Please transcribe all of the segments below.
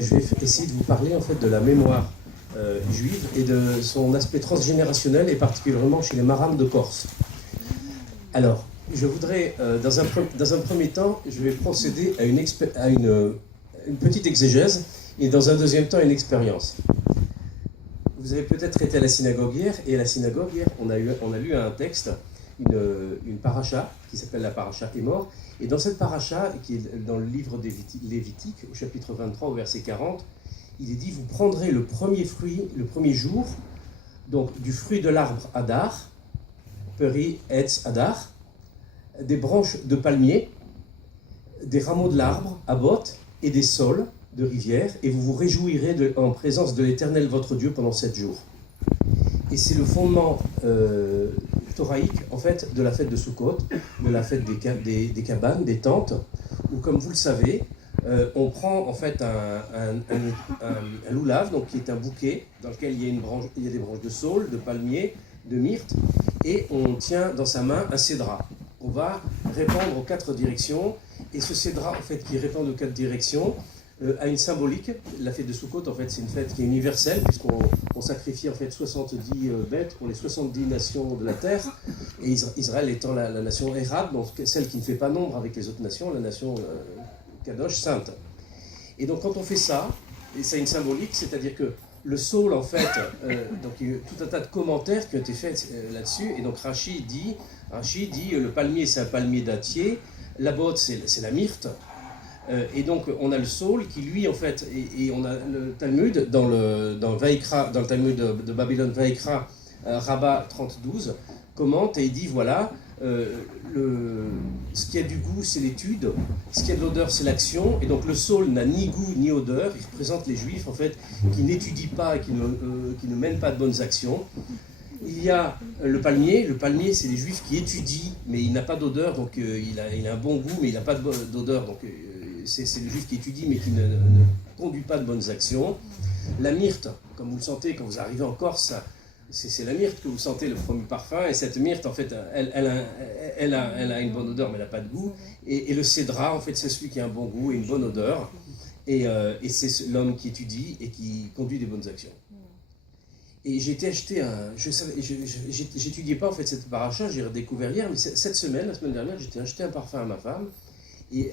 Je vais essayer de vous parler en fait de la mémoire juive et de son aspect transgénérationnel et particulièrement chez les Marams de Corse. Alors, je voudrais, dans un premier temps, je vais procéder à une petite exégèse et dans un deuxième temps, une expérience. Vous avez peut-être été à la synagogue hier, et à la synagogue hier, on a lu un texte, une paracha, qui s'appelle la paracha Émor, et dans cette paracha, qui est dans le livre des Lévitique, au chapitre 23, au verset 40, il est dit, vous prendrez le premier fruit, le premier jour, donc du fruit de l'arbre Hadar, Peri Etz Hadar, des branches de palmier, des rameaux de l'arbre, Abot, et des saules de rivière, et vous vous réjouirez en présence de l'Éternel votre Dieu pendant 7 jours. Et c'est le fondement thoraïque, en fait, de la fête de Sukkot, de la fête des cabanes, des tentes, où, comme vous le savez, on prend en fait un loulav, donc qui est un bouquet dans lequel il y a des branches de saule, de palmier, de myrte, et on tient dans sa main un cédra. On va répandre aux 4 directions, et ce cédra, en fait, qui répand aux 4 directions, a une symbolique. La fête de Sukkot, en fait, c'est une fête qui est universelle, puisqu'on sacrifie en fait 70 bêtes pour les 70 nations de la terre, et Israël étant la nation Érab, donc celle qui ne fait pas nombre avec les autres nations, la nation Kadosh, sainte. Et donc quand on fait ça, et ça a une symbolique, c'est-à-dire que le saule, en fait, donc il y a eu tout un tas de commentaires qui ont été faits là-dessus, et donc Rashi dit le palmier c'est un palmier dattier, la botte c'est la myrte, et donc on a le saule qui lui en fait, et on a le Talmud dans le Talmud de Babylone Vaikra, Rabbah 30-12, commente et il dit voilà, ce qui a du goût c'est l'étude, ce qui a de l'odeur c'est l'action, et donc le saule n'a ni goût ni odeur, il représente les juifs en fait qui n'étudient pas et qui ne mènent pas de bonnes actions. Il y a le palmier c'est les juifs qui étudient mais il n'a pas d'odeur, donc il a un bon goût mais il n'a pas d'odeur, donc c'est le juif qui étudie mais qui ne conduit pas de bonnes actions. La myrte, comme vous le sentez quand vous arrivez en Corse, c'est la myrte que vous sentez, le premier parfum, et cette myrte en fait elle a une bonne odeur mais elle n'a pas de goût, et le cédra en fait c'est celui qui a un bon goût et une bonne odeur, et c'est l'homme qui étudie et qui conduit des bonnes actions. Et j'ai été acheter j'étudiais pas en fait cette paracha, j'ai redécouvert hier, mais la semaine dernière, j'ai été acheter un parfum à ma femme, et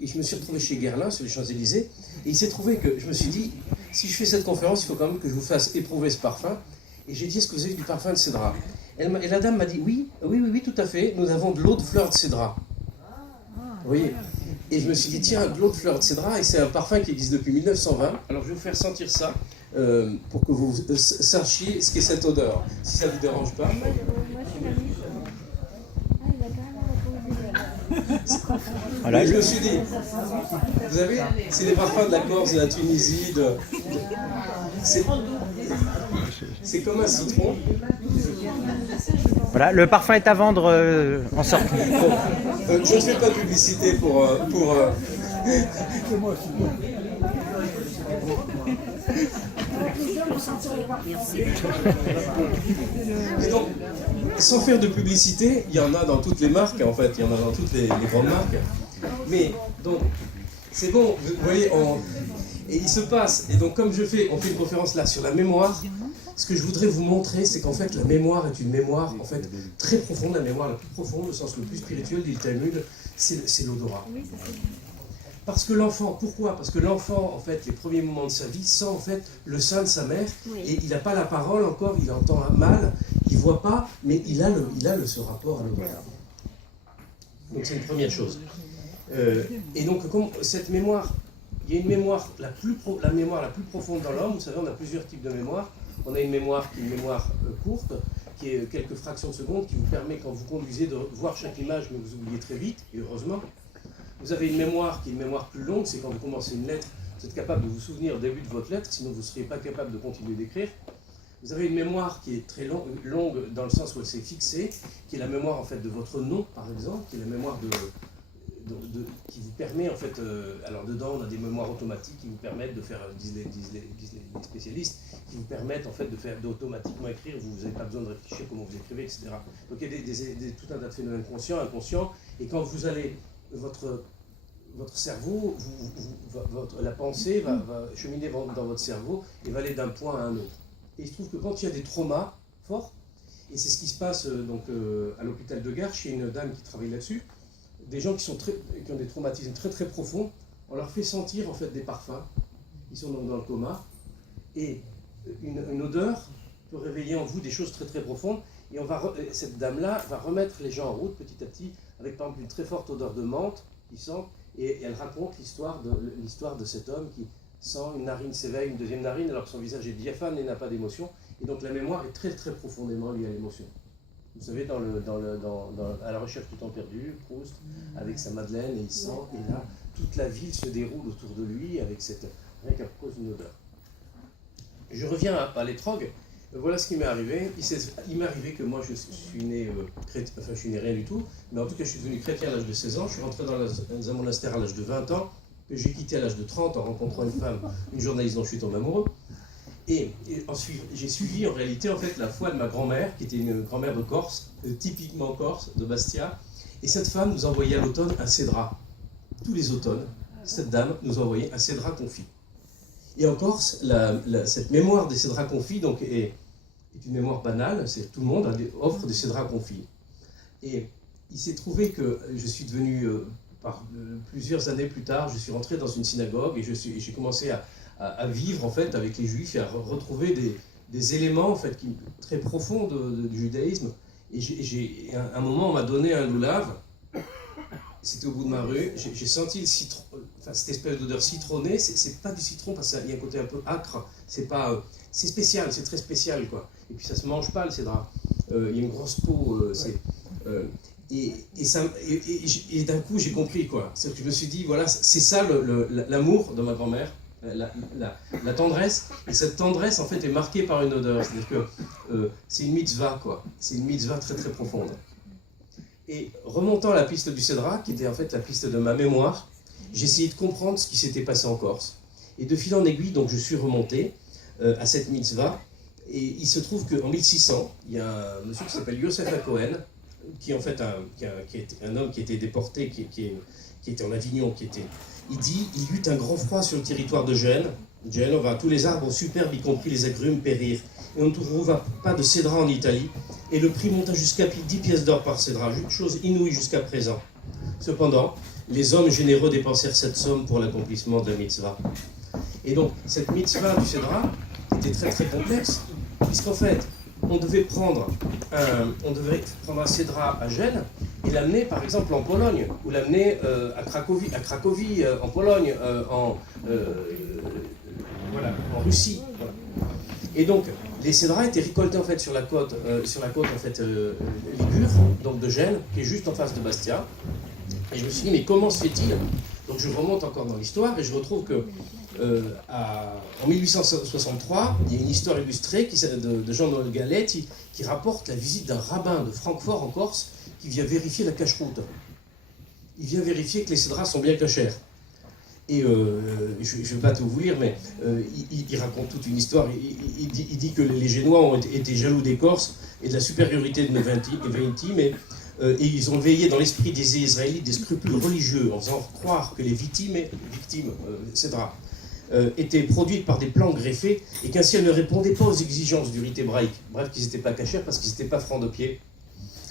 je me suis retrouvé chez Guerlain sur les Champs-Élysées, et il s'est trouvé que je me suis dit, si je fais cette conférence, il faut quand même que je vous fasse éprouver ce parfum, et j'ai dit, est-ce que vous avez du parfum de cédra? Et la dame m'a dit, oui, tout à fait, nous avons de l'eau de fleur de cédra. Vous voyez? Et je me suis dit, tiens, de l'eau de fleur de cédra, et c'est un parfum qui existe depuis 1920, alors je vais vous faire sentir ça, pour que vous sachiez ce qu'est cette odeur, si ça ne vous dérange pas. Voilà, je me suis dit, vous savez, c'est les parfums de la Corse, de la Tunisie, c'est comme un citron. Voilà, le parfum est à vendre en sortie. Je ne fais pas de publicité pour Et donc, sans faire de publicité, il y en a dans toutes les marques, en fait, il y en a dans toutes les grandes marques. Mais, donc, c'est bon, vous voyez, et il se passe, et donc comme on fait une conférence là sur la mémoire, ce que je voudrais vous montrer, c'est qu'en fait, la mémoire est une mémoire, en fait, très profonde, la mémoire la plus profonde, au sens le plus spirituel, dit le Talmud, c'est l'odorat. Parce que l'enfant, pourquoi? Parce que l'enfant, en fait, les premiers moments de sa vie, sent en fait le sein de sa mère, et il n'a pas la parole encore, il entend mal, il ne voit pas, mais il a ce rapport à l'odorat. Donc c'est une première chose. Et donc, cette mémoire, il y a une mémoire, la mémoire la plus profonde dans l'homme, vous savez, on a plusieurs types de mémoire. On a une mémoire qui est une mémoire courte, qui est quelques fractions de seconde, qui vous permet, quand vous conduisez, de voir chaque image, mais vous oubliez très vite, et heureusement. Vous avez une mémoire qui est une mémoire plus longue, c'est quand vous commencez une lettre, vous êtes capable de vous souvenir au début de votre lettre, sinon vous ne seriez pas capable de continuer d'écrire. Vous avez une mémoire qui est très longue dans le sens où elle s'est fixée, qui est la mémoire en fait de votre nom, par exemple, qui est la mémoire qui vous permet en fait, alors dedans on a des mémoires automatiques qui vous permettent de faire, disent les spécialistes, qui vous permettent en fait d'automatiquement écrire, vous n'avez pas besoin de réfléchir comment vous écrivez, etc. Donc il y a tout un tas de phénomènes conscients, inconscients, et quand vous allez, votre cerveau, la pensée va cheminer dans votre cerveau et va aller d'un point à un autre. Et il se trouve que quand il y a des traumas forts, et c'est ce qui se passe à l'hôpital de Gare, chez une dame qui travaille là-dessus, des gens qui ont des traumatismes très très profonds, on leur fait sentir en fait des parfums, ils sont donc dans le coma, et une odeur peut réveiller en vous des choses très très profondes, et cette dame-là va remettre les gens en route petit à petit, avec par exemple une très forte odeur de menthe qui sent, et elle raconte l'histoire de cet homme qui sent une narine s'éveille, une deuxième narine, alors que son visage est diaphane et n'a pas d'émotion, et donc la mémoire est très très profondément liée à l'émotion. Vous savez, à la recherche du temps perdu, Proust, avec sa Madeleine, et il sent, et là, toute la ville se déroule autour de lui, avec rien qu'à cause d'une odeur. Je reviens à l'étrogue. Voilà ce qui m'est arrivé. Il m'est arrivé que moi, je suis né chrétien, enfin, je suis né rien du tout, mais en tout cas, je suis devenu chrétien à l'âge de 16 ans. Je suis rentré dans un monastère à l'âge de 20 ans, que j'ai quitté à l'âge de 30 en rencontrant une femme, une journaliste dont je suis tombé amoureux. Et ensuite, j'ai suivi en réalité en fait la foi de ma grand-mère, qui était une grand-mère de Corse, typiquement corse, de Bastia. Et cette femme nous envoyait à l'automne un cédra. Tous les automnes, cette dame nous envoyait un cédra confit. Et en Corse, cette mémoire des cédras confits donc, est une mémoire banale, c'est tout le monde offre des cédras confits. Et il s'est trouvé que je suis devenu, plusieurs années plus tard, je suis rentré dans une synagogue et j'ai commencé à vivre en fait avec les Juifs et à retrouver des éléments en fait très profonds du judaïsme. Et à un moment, on m'a donné un loulav. C'était au bout de ma rue. J'ai senti le citron, enfin cette espèce d'odeur citronnée. C'est pas du citron parce qu'il y a un côté un peu âcre. C'est spécial, c'est très spécial quoi. Et puis ça se mange pas le cédra. Il y a une grosse peau. Et d'un coup j'ai compris quoi. C'est que je me suis dit voilà, c'est ça l'amour de ma grand-mère. La tendresse, et cette tendresse en fait est marquée par une odeur, c'est-à-dire que c'est une mitzvah quoi, c'est une mitzvah très très profonde. Et remontant à la piste du cédra, qui était en fait la piste de ma mémoire, j'ai essayé de comprendre ce qui s'était passé en Corse. Et de fil en aiguille, donc je suis remonté à cette mitzvah, et il se trouve qu'en 1600, il y a un monsieur qui s'appelle Yosef Cohen, qui est en fait un homme qui était déporté, qui était en Avignon, il eut un grand froid sur le territoire de Gênes. Tous les arbres superbes, y compris les agrumes, périrent. Et on ne trouva pas de cédra en Italie. Et le prix monta jusqu'à 10 pièces d'or par cédra, chose inouïe jusqu'à présent. Cependant, les hommes généreux dépensèrent cette somme pour l'accomplissement de la mitzvah. Et donc, cette mitzvah du cédra était très très complexe, puisqu'en fait, on devait prendre un cédra à Gênes et l'amener par exemple en Pologne, ou l'amener à Cracovie en Pologne, en Russie. Voilà. Et donc les cédras étaient récoltés en fait sur la côte en fait ligure, donc de Gênes, qui est juste en face de Bastia. Et je me suis dit mais comment se fait-il? Donc je remonte encore dans l'histoire et je retrouve que en 1863, il y a une histoire illustrée de Jean-Noël Gallet qui rapporte la visite d'un rabbin de Francfort en Corse qui vient vérifier la cache-route. Il vient vérifier que les cédras sont bien cachers. Et je ne vais pas tout vous lire, mais il raconte toute une histoire. Il dit que les Génois ont été jaloux des Corses et de la supériorité de nos Venti, mais et ils ont veillé dans l'esprit des Israélites des scrupules religieux en faisant croire que les victimes cédras, étaient produites par des plantes greffées et qu'ainsi elles ne répondaient pas aux exigences du rite hébraïque. Bref, qu'ils n'étaient pas cachers parce qu'ils n'étaient pas francs de pied.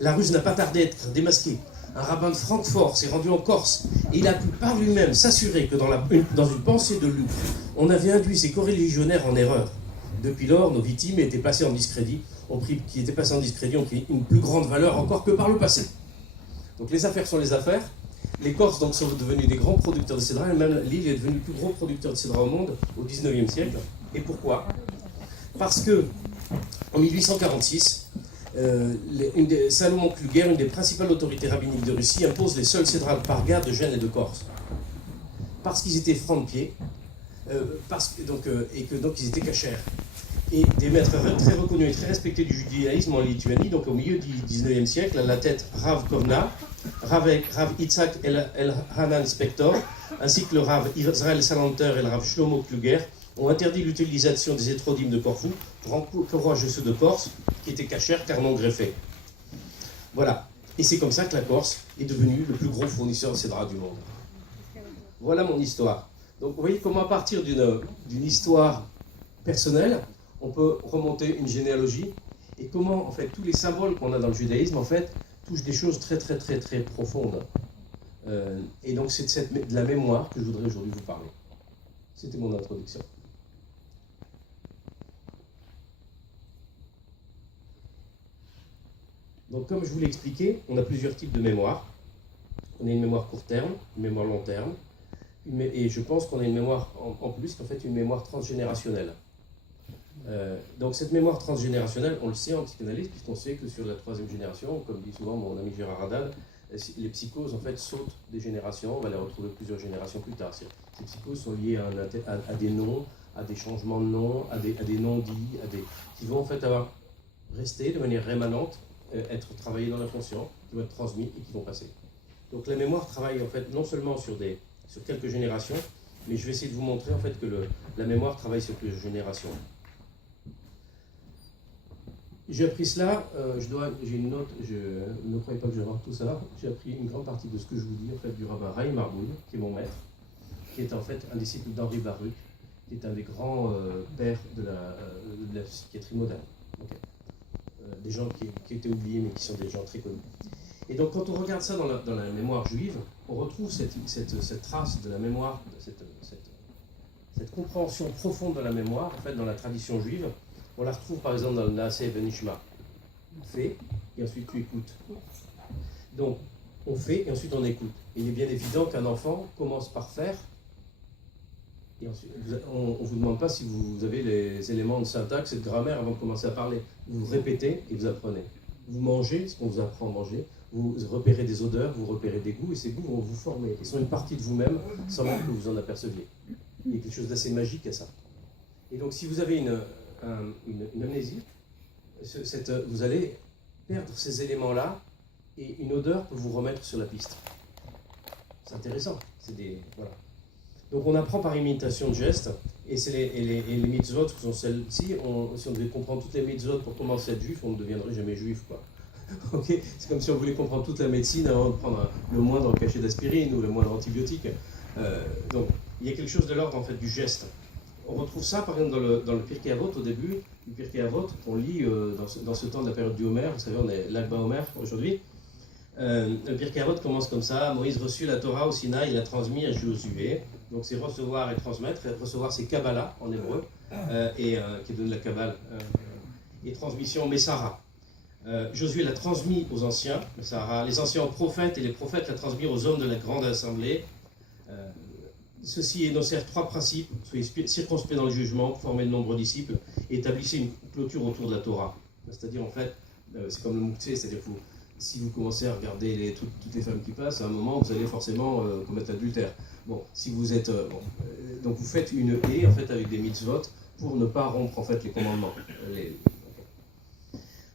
La ruse n'a pas tardé à être démasquée. Un rabbin de Francfort s'est rendu en Corse et il a pu par lui-même s'assurer que dans une pensée de lucre, on avait induit ces coreligionnaires en erreur. Depuis lors, nos victimes étaient passées en discrédit, ont pris une plus grande valeur encore que par le passé. Donc les affaires sont les affaires. Les Corses donc, sont devenus des grands producteurs de cédra, et même l'île est devenue le plus gros producteur de cédra au monde au XIXe siècle. Et pourquoi? Parce que en 1846, Salomon Kluger, une des principales autorités rabbiniques de Russie, impose les seuls cédras par garde de Gênes et de Corse. Parce qu'ils étaient francs de pied, et que donc ils étaient cachers. Et des maîtres très reconnus et très respectés du judaïsme en Lituanie, donc au milieu du XIXe siècle, à la tête Rav Kovna, Rav Yitzhak El-Hanan Spector, ainsi que le Rav Israël Salanter et le Rav Shlomo Kluger, ont interdit l'utilisation des étrodymes de Corfou pour encourager ceux de Corse qui étaient cachers car non greffés. Voilà. Et c'est comme ça que la Corse est devenue le plus gros fournisseur de cédra du monde. voilà mon histoire. Donc vous voyez comment à partir d'une histoire personnelle, on peut remonter une généalogie, et comment en fait tous les symboles qu'on a dans le judaïsme en fait touchent des choses très très très très profondes. Et donc c'est de la mémoire que je voudrais aujourd'hui vous parler. C'était mon introduction. Donc comme je vous l'ai expliqué, on a plusieurs types de mémoire. On a une mémoire court terme, une mémoire long terme, et je pense qu'on a une mémoire en plus qu'en fait une mémoire transgénérationnelle. Donc cette mémoire transgénérationnelle, on le sait en psychanalyse, puisqu'on sait que sur la 3e génération, comme dit souvent mon ami Gérard Haddad, les psychoses en fait sautent des générations, on va les retrouver plusieurs générations plus tard. Ces psychoses sont liées à des noms, à des changements de noms, à des non-dits, qui vont en fait rester de manière rémanente, être travaillés dans l'inconscient, qui vont être transmis et qui vont passer. Donc la mémoire travaille en fait non seulement sur quelques générations, mais je vais essayer de vous montrer en fait que la mémoire travaille sur plusieurs générations. J'ai appris cela, j'ai une note, ne croyez pas que je vais tout ça, j'ai appris une grande partie de ce que je vous dis en fait du rabbin Ray Marboul, qui est mon maître, qui est en fait un disciple d'Henri Baruch, qui est un des grands pères de la psychiatrie moderne. Okay. Des gens qui étaient oubliés mais qui sont des gens très connus. Et donc quand on regarde ça dans la mémoire juive, on retrouve cette trace de la mémoire, cette compréhension profonde de la mémoire, en fait dans la tradition juive. On la retrouve par exemple dans le Naaseh Benishma. On fait et ensuite tu écoutes. Donc on fait et ensuite on écoute. Et il est bien évident qu'un enfant commence par faire et ensuite on ne vous demande pas si vous avez les éléments de syntaxe et de grammaire avant de commencer à parler. Vous répétez et vous apprenez. Vous mangez ce qu'on vous apprend à manger, vous repérez des odeurs, vous repérez des goûts et ces goûts vont vous former. Ils sont une partie de vous-même sans même que vous en aperceviez. Il y a quelque chose d'assez magique à ça. Et donc si vous avez une amnésie, vous allez perdre ces éléments-là et une odeur peut vous remettre sur la piste. C'est intéressant. Voilà. Donc on apprend par imitation de gestes et les mitzvot qui sont celles-ci. Si on devait comprendre toutes les mitzvot pour commencer à être juif, on ne deviendrait jamais juif, quoi. Okay, c'est comme si on voulait comprendre toute la médecine avant de prendre le moindre cachet d'aspirine ou le moindre antibiotique. Donc il y a quelque chose de l'ordre en fait du geste. On retrouve ça par exemple dans le Pirkei Avot au début. Le Pirkei Avot, on lit dans ce temps de la période du Homer, vous savez, on est l'Ag Baomer aujourd'hui. Le Pirkei Avot commence comme ça: Moïse reçut la Torah au Sinaï, il l'a transmis à Josué. Donc c'est recevoir et transmettre. Recevoir, c'est Kabbalah en hébreu, qui donne la Kabbale, et transmission, Messara. Josué l'a transmis aux anciens, Messara. Les anciens aux prophètes, et les prophètes l'a transmis aux hommes de la grande assemblée. Ceci énoncèrent 3 principes: soyez circonspects dans le jugement, formez de nombreux disciples, et établissez une clôture autour de la Torah. C'est-à-dire, en fait, c'est comme le Mouktsé, c'est-à-dire que si vous commencez à regarder toutes les femmes qui passent, à un moment, vous allez forcément commettre l'adultère. Bon, si vous êtes... donc vous faites une haie, en fait, avec des mitzvot, pour ne pas rompre, en fait, les commandements.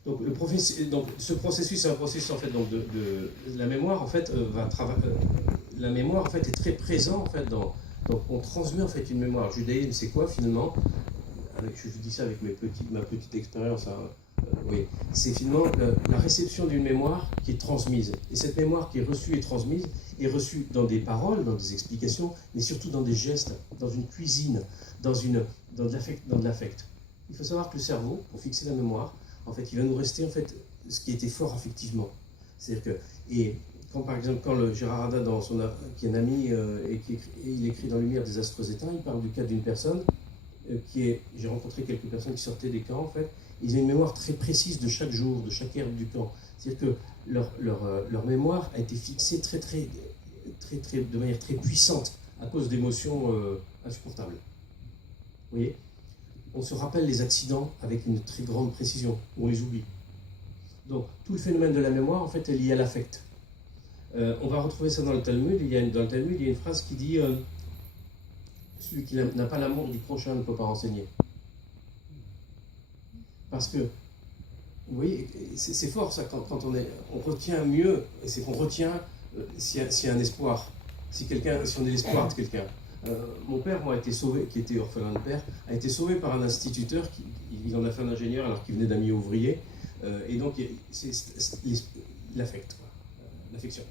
Donc, ce processus, c'est un processus, en fait, donc, de la mémoire, en fait, la mémoire, en fait, est très présente, en fait, donc on transmet, en fait, une mémoire. Le judaïsme, c'est quoi, finalement? Je vous dis ça avec ma petite expérience, hein. Oui, c'est finalement la réception d'une mémoire qui est transmise. Et cette mémoire qui est reçue et transmise est reçue dans des paroles, dans des explications, mais surtout dans des gestes, dans une cuisine, dans de l'affect. Il faut savoir que le cerveau, pour fixer la mémoire, en fait, il va nous rester en fait ce qui était fort affectivement. C'est-à-dire que, et quand par exemple, quand Gérard Haddad, qui est un ami, il écrit dans Lumière des astres éteints, il parle du cas d'une personne j'ai rencontré quelques personnes qui sortaient des camps en fait. Ils ont une mémoire très précise de chaque jour, de chaque ère du camp. C'est-à-dire que leur mémoire a été fixée de manière très puissante à cause d'émotions insupportables. Vous voyez ? On se rappelle les accidents avec une très grande précision, on les oublie. Donc tout le phénomène de la mémoire en fait est lié à l'affect. On va retrouver ça dans le Talmud. Dans le Talmud, il y a une phrase qui dit celui qui n'a pas l'amour du prochain ne peut pas renseigner. Parce que, vous voyez, c'est fort ça, quand on retient mieux, c'est qu'on retient s'il y a un espoir, si on est l'espoir de quelqu'un. Mon père, moi, a été sauvé, qui était orphelin de père, a été sauvé par un instituteur, il en a fait un ingénieur alors qu'il venait d'un milieu ouvrier, et donc c'est l'affect, l'affection.